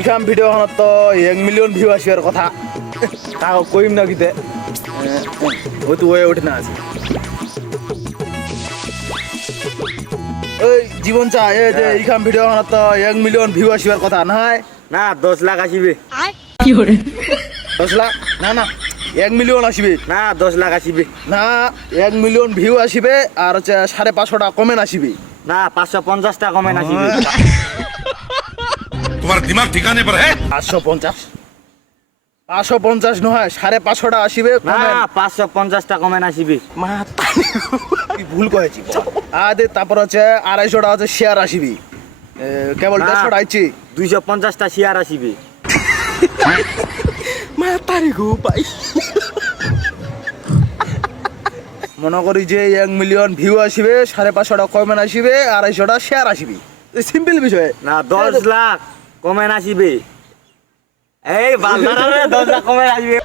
ইখান video তো 1 million view আসিবার কথা তাও কইম না কিতে হয়তো হয়ে ওঠে না আছে ওই জীবন চা এই যে ইখান ভিডিও তো 1 মিলিয়ন ভিউ আসিবার কথা নাই না 10 লাখ আসিবে 10 লাখ না না 1 মিলিয়ন আসিবে না 10 লাখ আসিবে না 1 মিলিয়ন ভিউ আসিবে আর হচ্ছে 550 টাকা কমেন্ট আসিবে না 550 টাকা কমেন্ট আসিবে तुम्हारा दिमाग ठिकाने पर है 550 নহয় 550 টাকা আসিবে না 550 টাকা কমেন্ট আসিবে ভুল কয়েছি আদে তারপর হচ্ছে 250 টাকা হচ্ছে শেয়ার আসিবে কেবল 150 টাকা আইছি 250 টা শেয়ার আসিবে মাতারি গো ভাই মনে করি যে 1 মিলিয়ন ভিউ আসিবে 550 টাকা কমেন্ট আসিবে 250 টাকা শেয়ার আসিবে সিম্পল বিষয় না 10 লাখ কমেন্ট আসিবে এই বাজারে 10 লাখ কমেন্ট আসিবে